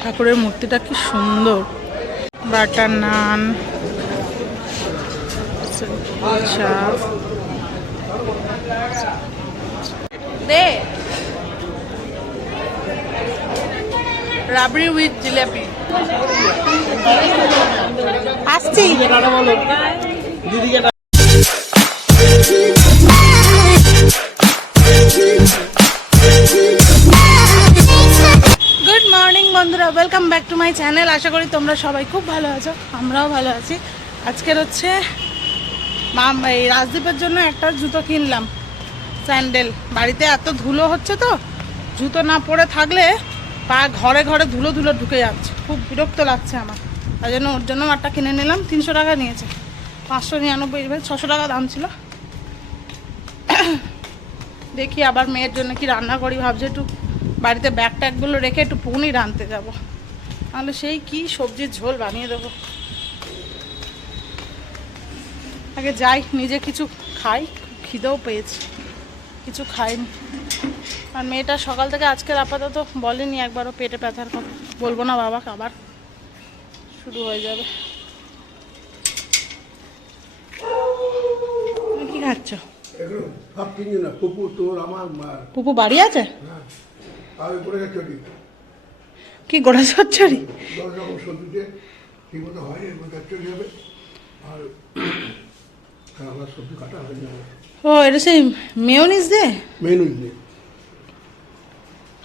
ঠাকুরের মূর্তিটা কি সুন্দর। বাটার নান দে। রাবড়ি উইথ জিলাপি। আসছি। মাই চ্যানেল, আশা করি তোমরা সবাই খুব ভালো আছো, আমরাও ভালো আছি। আজকের হচ্ছে মা, এই রাজদীপের জন্য একটা জুতো কিনলাম, স্যান্ডেল। বাড়িতে এত ধুলো হচ্ছে তো, জুতো না পরে থাকলে পা ঘরে ঘরে ধুলো ধুলো ঢুকে যাচ্ছে। খুব বিরক্ত লাগছে আমার। তাই জন্য ওর জন্য একটা কিনে নিলাম, তিনশো টাকা নিয়েছে। পাঁচশো নিরানব্বই ছশো টাকা দাম ছিল। দেখি আবার মেয়ের জন্য কি রান্না করি, ভাবছি একটু বাড়িতে ব্যাগ ট্যাগগুলো রেখে একটু পনির আনতে যাব। তাহলে সেই কি সবজির ঝোল বানিয়ে দেবো? আগে যাই নিজে কিছু খাই খিদেও পেয়েছি। কিছু খাইনি। আর মেয়েটা সকাল থেকে আজকের আপাতত বলেনি একবারও পেটে ব্যথার কথা। বলব না বাবা আবার শুরু হয়ে যাবে। কি খাচ্ছ? পুপু বাড়ি আছে হ্যাঁ আর উপরে চটি কি গোড়া চচ্চড়ি ও, এটা সেই মেয়নিস দে? মেনু দিয়ে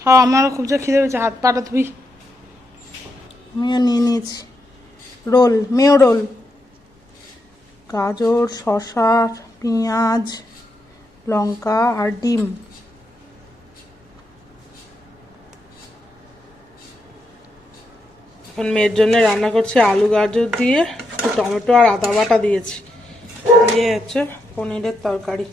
হ্যাঁ আমারও খুব যা খিদে পেয়েছে, হাত পাটা ধুই। আমিও নিয়ে নিয়েছি। রোল, মেয় রোল। গাজর, শসা, পেঁয়াজ, লঙ্কা আর ডিম। এখন মেয়ের জন্য রান্না করছি আলু গাজর দিয়ে, একটু টমেটো আর আদা বাটা দিয়েছি। দিয়ে হচ্ছে পনিরের তরকারি।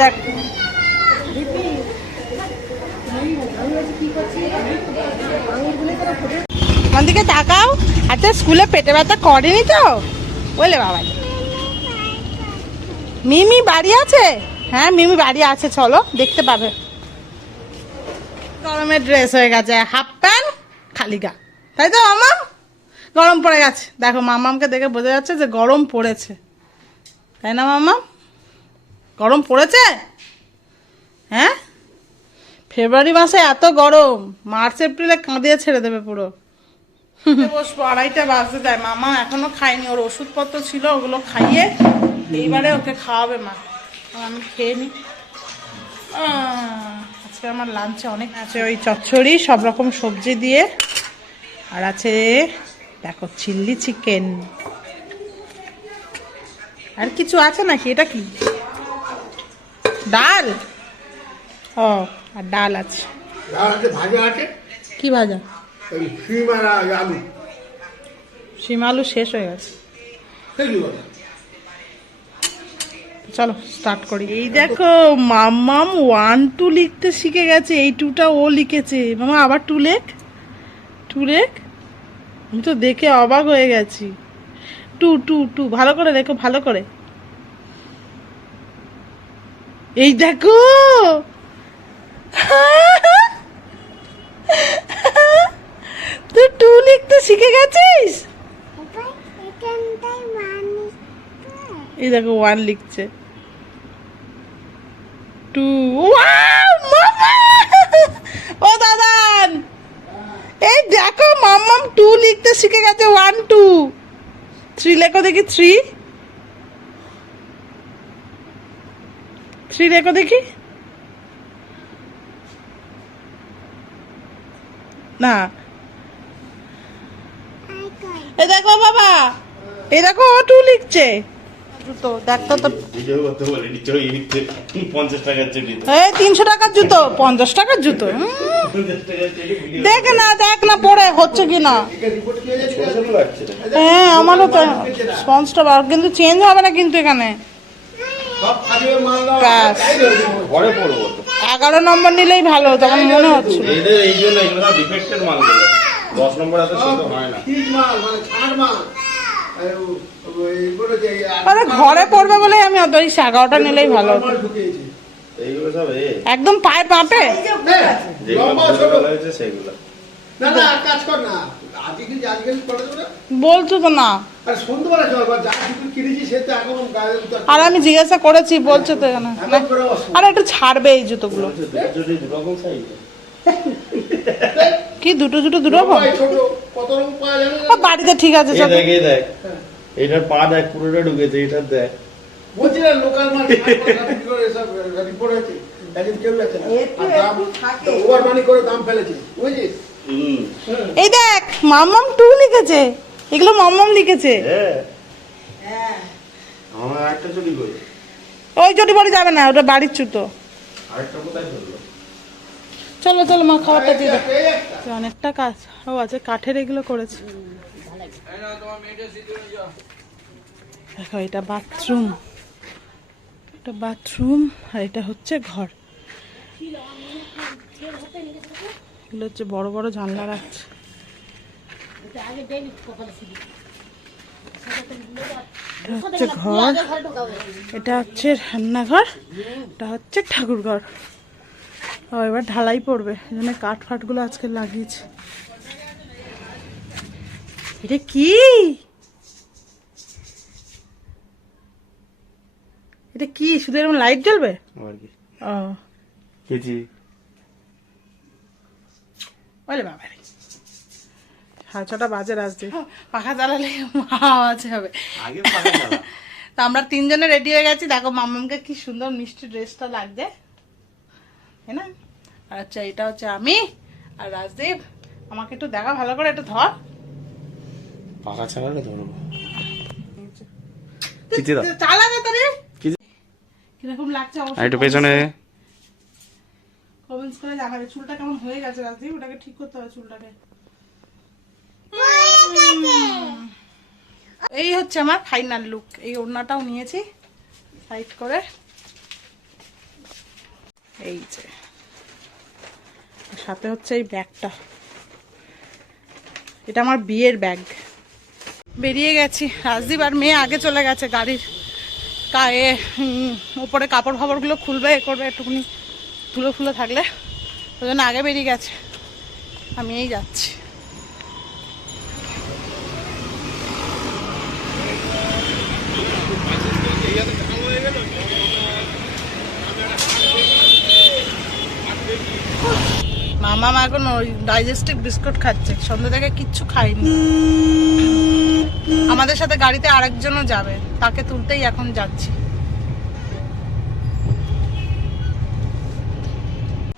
দেখ আমার দিকে তাকাও। আচ্ছা স্কুলে পেটে ব্যথা করেনি তো? বলে বাবা মিমি বাড়ি আছে? হ্যাঁ মিমি বাড়ি আছে, চলো, দেখতে পাবে। গরমের ড্রেস হয়ে গেছে হাফ প্যান্ট খালি গা। তাই তো, মামা? গরম পড়ে গেছে। দেখো, মামামকে দেখে বোঝা যাচ্ছে যে গরম পড়েছে। তাই না, মামা? গরম পড়েছে? হ্যাঁ? ফেব্রুয়ারি মাসে এত গরম। মার্চ, এপ্রিলে কাঁদিয়ে ছেড়ে দেবে পুরো। বসবো আড়াইটা বাজতে দেয় মামা এখনও খায়নি ওর ওষুধপত্র ছিল ওগুলো খাইয়ে এইবারে ওকে খাওয়াবে মা। আমি খেয়ে নি। আজকে আমার লাঞ্চে অনেক আছে ওই চচ্চড়ি সব রকম সবজি দিয়ে। আর আছে দেখো চিল্লি চিকেন। আর কিছু আছে নাকি? এটা কি? ডাল? ও আর ডাল আছে? কি ভাজা? ওই শিম আর আলু। শিম আলু শেষ হয়ে গেছে। চলো স্টার্ট করি। এই দেখো মাম্মাম ওয়ান টু লিখতে শিখে গেছে এই টুটা ও লিখেছে। মামা আবার টু লেখ। টু লেখ। আমি তো দেখে অবাক হয়ে গেছি। টু টু টু ভালো করে লেখো ভালো করে। এই দেখো! তুই টু লিখতে শিখে গেছিস? এই দেখো ওয়ান লিখছে। টু ও দাদান! এই দেখো, মাম্মাম টু লিখতে শিখে গেছে ওয়ান টু থ্রি লেখো দেখি থ্রি থ্রি লেখো দেখি। না এই দেখো বাবা। এই দেখো ও টু লিখছে। জুতো দেখ তো এই তিনশো টাকার জুতো পঞ্চাশ টাকার জুতো। দেখ না দেখ না পরে হচ্ছে কি না? হ্যাঁ আমারও তো স্পঞ্জটা বার কিন্তু চেঞ্জ হবে না কিন্তু এখানে। এগারো নম্বর নিলেই ভালো তখন মনে হচ্ছে। দশ নম্বর এত সুন্দর হয় না। ঠিক মাল মানে ছাড় মাল। আর ঘরে পড়বে বলে আমি অত ওই এগারোটা নিলেই ভালো। একদম পায়ে পাপে ছোট। না বলছো তো না। আর আমি জিজ্ঞাসা করেছি বলছো তো এখানে এমন আর একটু ছাড়বে এই জুতোগুলো। কি দুটো দুটো দুটো লম্বা, কত রকম পাওয়া যাবে বাড়িতে ঠিক আছে চল। দেখ এই দেখ। এটার পা দেখ পুরোটা ঢুকেছে এটার দেখ। বলছি না লোকাল মাল বিক্রি করে এসব রিপোর্ট হয়েছে একদিন কেউ যাচ্ছে আর দাম ওভার মানি করে দাম ফেলেছে বুঝেছিস? এই দেখ মাম্মাম টু লিখেছে। এগুলো মাম্মাম লিখেছে। হ্যাঁ। আমার একটা চটি কই ওই চটি বাড়ি যাবে না ওটা বাড়ির জুতো। আরেকটা কোথায় ধরলো? চলো চলো, মা, খাবারটা দিয়ে দাও। অনেকটা কাজ, ও আছে, কাঠের এগুলো করেছে। দেখো, এটা বাথরুম। এটা বাথরুম, আর এটা হচ্ছে ঘর। এগুলো হচ্ছে বড় বড় জানলা রাখছে। এটা হচ্ছে ঘর। এটা হচ্ছে রান্নাঘর। এটা হচ্ছে ঠাকুর ঘর ও এবার ঢালাই পড়বে এই জন্য কাঠ ফাটগুলো আজকে লাগিয়েছে। এটা কি? এটা কি? শুধু এরকম লাইট জ্বলবে? আমার কি। ও। কেজি বলে বাবা সাড়ে ছটা বাজে রাজদীপ। পাখা হবে। আগে তা আমরা তিনজনে রেডি হয়ে গেছি। দেখো মামামকে কি সুন্দর মিষ্টি ড্রেসটা লাগছে। তাই না? আর আচ্ছা এটা হচ্ছে আমি আর রাজদীপ আমাকে একটু দেখা ভালো করে একটু ধর। পাখা চালালে ধরবো। চালা কীরকম লাগছে একটু পেছনে। কমেন্টস করে জানাবে চুলটা কেমন হয়ে গেছে রাজদীপ? ওটাকে ঠিক করতে হবে চুলটাকে। এই হচ্ছে আমার ফাইনাল লুক এই ওড়নাটাও নিয়েছি সাইড করে। এই যে। সাথে হচ্ছে এই ব্যাগটা। এটা আমার বিয়ের ব্যাগ। বেরিয়ে গেছি। রাজদীপ আর মেয়ে আগে চলে গেছে গাড়ির। কায়ে উপরে কাপড় ফাপড়গুলো খুলবে, এ করবে একটুখানি ধুলো ফুলো থাকলে। ওই জন্য আগে বেরিয়ে গেছে। আমি এই যাচ্ছি। মামা এখন ওই ডাইজেস্টিভ বিস্কুট খাচ্ছে। সন্ধ্যা থেকে কিচ্ছু খায়নি আমাদের সাথে গাড়িতে আরেকজনও যাবে। তাকে তুলতেই এখন যাচ্ছি।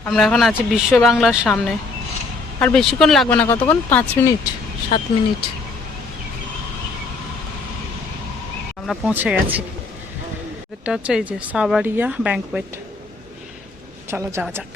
আমরা এখন আছি বিশ্ব বাংলার সামনে। আর বেশিক্ষণ লাগবে না, কতক্ষণ? পাঁচ মিনিট, সাত মিনিট। আমরা পৌঁছে গেছি। এটা হচ্ছে এই যে সাবারিয়া ব্যাংকোয়েট চলো যাওয়া যাক।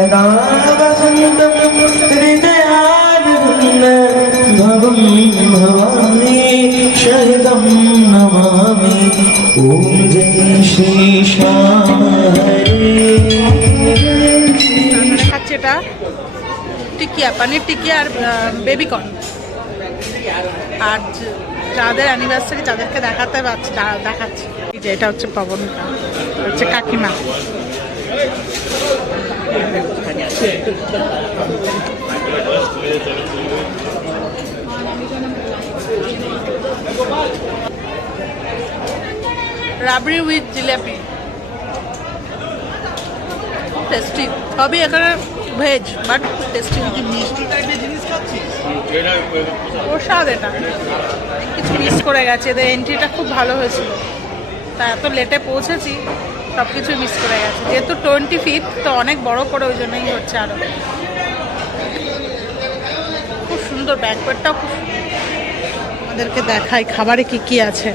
सदा वसन्तं हृदयाद्वन्द् भवं भवामि शरणं नमामि ॐ जय श्रीश्याम हरे খাচ্ছে এটা টিকিয়া পানির টিকিয়া আর বেবিকর্ন আর যে- যাদের অ্যানিভার্সারি যাদেরকে দেখাতে পারছি তারা দেখাচ্ছি এই যে এটা হচ্ছে পবনকা হচ্ছে কাকিমা রাবড়ি উইথ জিলেপি। টেস্টি সবই এখানে ভেজ বাট টেস্টি মিষ্টি টাইপের জিনিস প্রসাদ এটা। কিছু মিস করে গেছে। এদের এন্ট্রিটা খুব ভালো হয়েছিল। তা এত লেটে পৌঁছেছি। সব কিছু মিস করে গেছে। যেহেতু টোয়েন্টি ফিট তো অনেক বড় করে ওই জন্যই হচ্ছে আরও খুব সুন্দর ব্যাকওয়ার্ডটাও খুব আমাদেরকে দেখায় খাবারে কি কি আছে।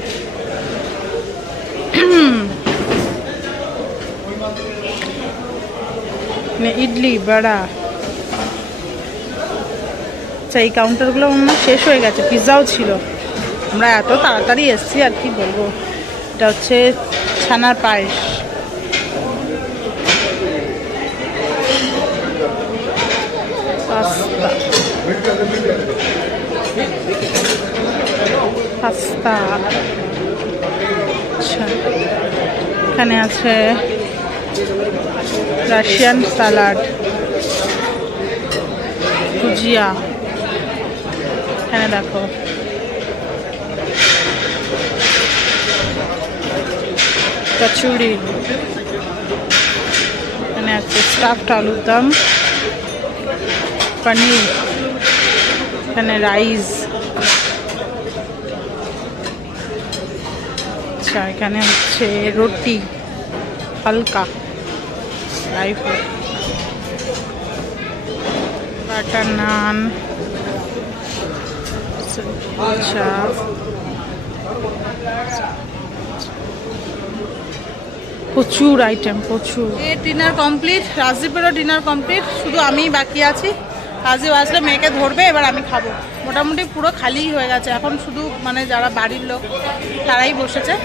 মানে ইডলি, বড়া। আচ্ছা এই কাউন্টারগুলো শেষ হয়ে গেছে পিৎজাও ছিল। আমরা এত তাড়াতাড়ি এসছি আর কি বলব। এটা হচ্ছে ছানার পায়েস। পাস্তা। আচ্ছা এখানে আছে রাশিয়ান স্যালাড ভুজিয়া। এখানে দেখো। কচুরি। এখানে আছে স্টাফড আলুর দম। পনির। এখানে রাইস। আচ্ছা এখানে হচ্ছে রুটি, হালকা ড্রাই ফ্রুট বাটার নান আচ্ছা। প্রচুর আইটেম প্রচুর। ডিনার কমপ্লিট রাজদীপেরও ডিনার কমপ্লিট শুধু আমিই বাকি আছি। রাজদীপ আসলে মেয়েকে ধরবে, এবার আমি খাব। মোটামুটি পুরো খালিই হয়ে গেছে। এখন শুধু মানে যারা বাড়ির লোক, তারাই বসেছে।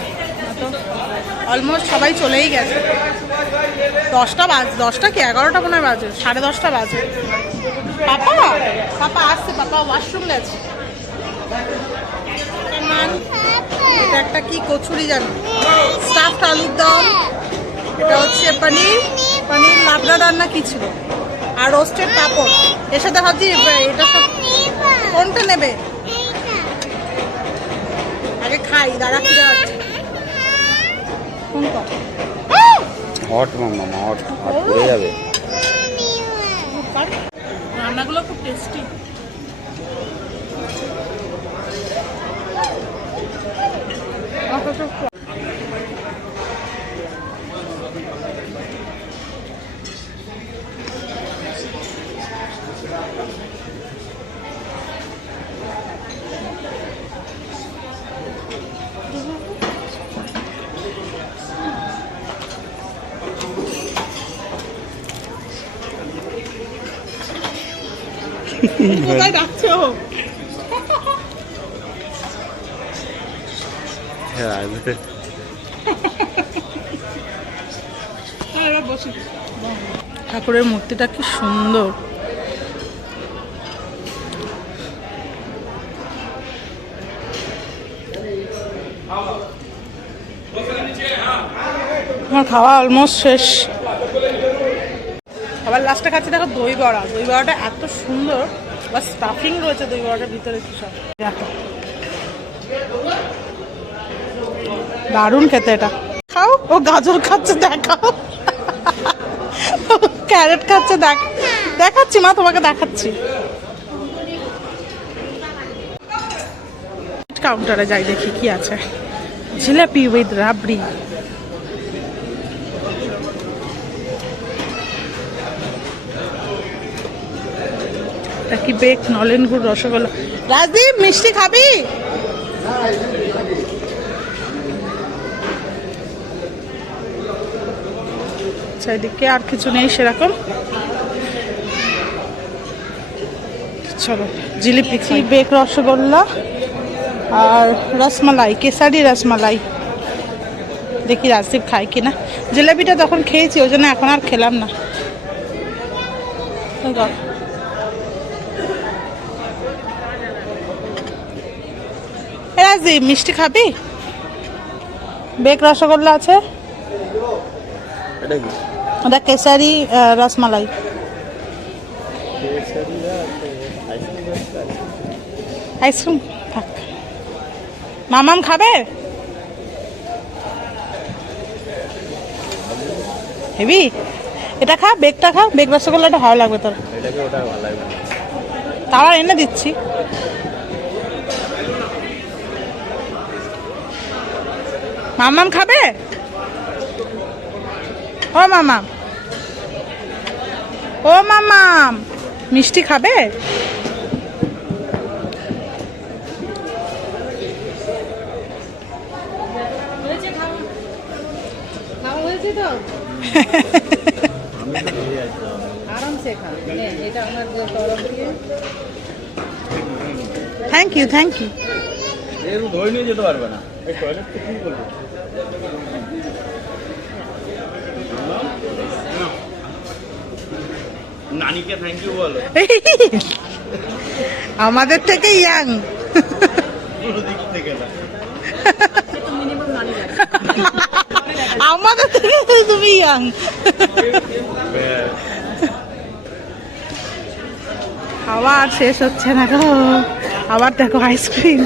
অলমোস্ট সবাই চলেই গেছে। দশটা বাজ, দশটা কি? এগারোটা মনে হয় বাজে, সাড়ে দশটা বাজে। পাপা? পাপা আসছে, পাপা ওয়াশরুম গেছে একটা কি কচুরি জানো? স্টাফড আলুর দম, এটা হচ্ছে পনির পনির লাবড়া রান্না কি ছিল? আর রোস্টেড পাপড়। এর সাথে ভাবছি, এটা সব কোনটা নেবে? আগে খাই দাঁড়া খিদে হচ্ছে কর হট মামা হট হট পড়ে যাবে। রান্নাগুলো খুব টেস্টি ঠাকুরের মূর্তিটা কি সুন্দর। আমার খাওয়া অলমোস্ট শেষ। আবার লাস্টে খাচ্ছি, দেখো দই বড়া। দই বড়াটা এত সুন্দর। বা স্টাফিং রয়েছে দই বড়াটার ভিতরে কি সব? দারুণ খেতে এটা। খাও, ও গাজর খাচ্ছে, দেখাও। ক্যারেট খাচ্ছে, দেখ, দেখাচ্ছি মা, তোমাকে দেখাচ্ছি। কাউন্টারে যাই দেখি কি আছে। জিলাপি উইথ রাবড়ি। এটা কি বেক নলেন গুড় রসগোল্লা? রাজদীপ মিষ্টি খাবি? চারিদিকে আর কিছু নেই সেরকম। চলো জিলিপি বেক রসগোল্লা আর রসমালাই কেসারি রসমালাই। দেখি রাজদীপ খাই কিনা। জিলাপিটা তখন খেয়েছি ওই জন্য এখন আর খেলাম না। দেখো। মিষ্টি খাবি? বেক রসগোল্লা আছে। এটা কেসারি রসমালাই। আইসক্রিম? থাক। মামাম খাবে? হেবি? এটা খা বেগটা খা বেগ রসগোল্লাটা ভালো লাগবে তোর। তারা এনে দিচ্ছি। মামাম খাবে? ও মামাম। ও মামাম। মিষ্টি খাবে? থ্যাংক ইউ থ্যাংক ইউ ধরে নিয়ে যেতে পারবে না। এই টয়লেট তো কি বলব নানিকে থ্যাংক ইউ বলো। আমাদের থেকে ইয়াং পুরো দিক থেকে না। আমাদের থেকে তুমি ইয়াং খাওয়া শেষ হচ্ছে না গো। আবার দেখো আইসক্রিম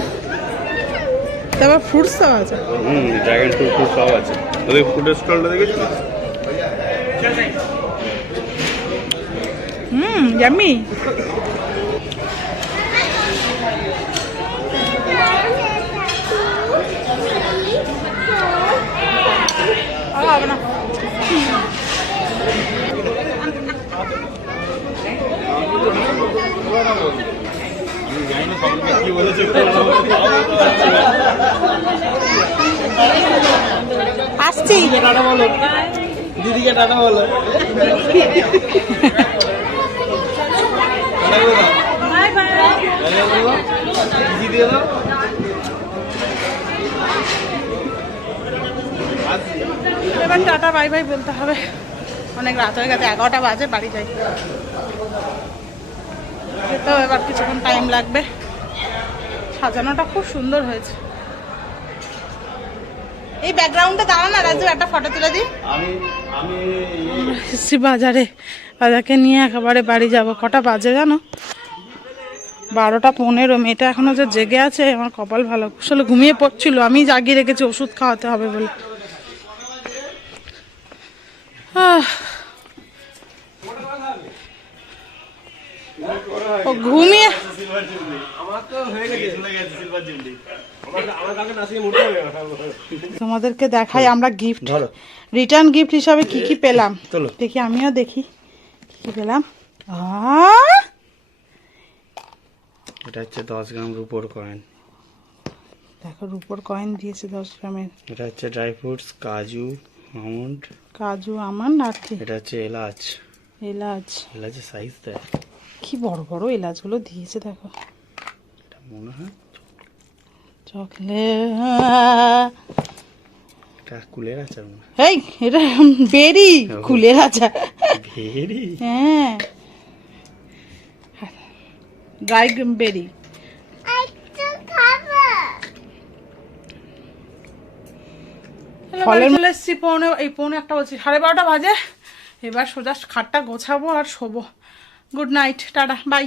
তারপর ফ্রুটস আছে। হুম ড্রাগন ফ্রুট ফ্রুট সব আছে। ওদের ফুডের স্টলটা দেখেছিস হুম ইয়ামি হবে না কি বলেছে আসছি টাটা বলো দিদিকে টাটা বলো টাটা বলো বাই বাই দিদি দিয়ে দাও আসছি এবার টাটা বাই বাই বলতে হবে। অনেক রাত হয়ে গেছে এগারোটা বাজে বাড়ি যাই। যেতেও এবার কিছুক্ষণ টাইম লাগবে। সাজানোটা খুব সুন্দর হয়েছে। এই ব্যাকগ্রাউন্ডে দাঁড়া না রাজু একটা ফটো তুলে দিই। আমি আমি বাজারে। বাজারকে নিয়ে একেবারে বাড়ি যাব। কটা বাজে জানো? বারোটা পনেরো মেয়েটা এখনও যে জেগে আছে আমার কপাল ভালো। আসলে ঘুমিয়ে পড়ছিল আমি জাগিয়ে রেখেছি ওষুধ খাওয়াতে হবে বলে। ও ঘুমিয়ে তোমাদেরকে দেখাই আমরা গিফট রিটার্ন গিফট হিসাবে কি কি পেলাম? দেখি আমিও দেখি। কি পেলাম? এটা হচ্ছে দশ গ্রাম রুপোর কয়েন দেখো রুপোর কয়েন দিয়েছে দশ গ্রামের। এটা হচ্ছে ড্রাই ফ্রুটস কাজু আমন্ড কাজু আমান আর কি? এটা হচ্ছে এলাচ। এলাচ। এলাচের সাইজ দেয় কি বড় বড় এলাচগুলো দিয়েছে দেখো। এটা মনে হয়। চকলেট। এটা কুলের আচার এই এটা বেরি কুলের আচার। ভেরি? হ্যাঁ। Dry berry. ফলের চলে এসেছি পৌনে এই পৌনে একটা বলছি সাড়ে বারোটা বাজে। এবার সোজা খাটটা গোছাবো আর শোবো। Good night tata bye.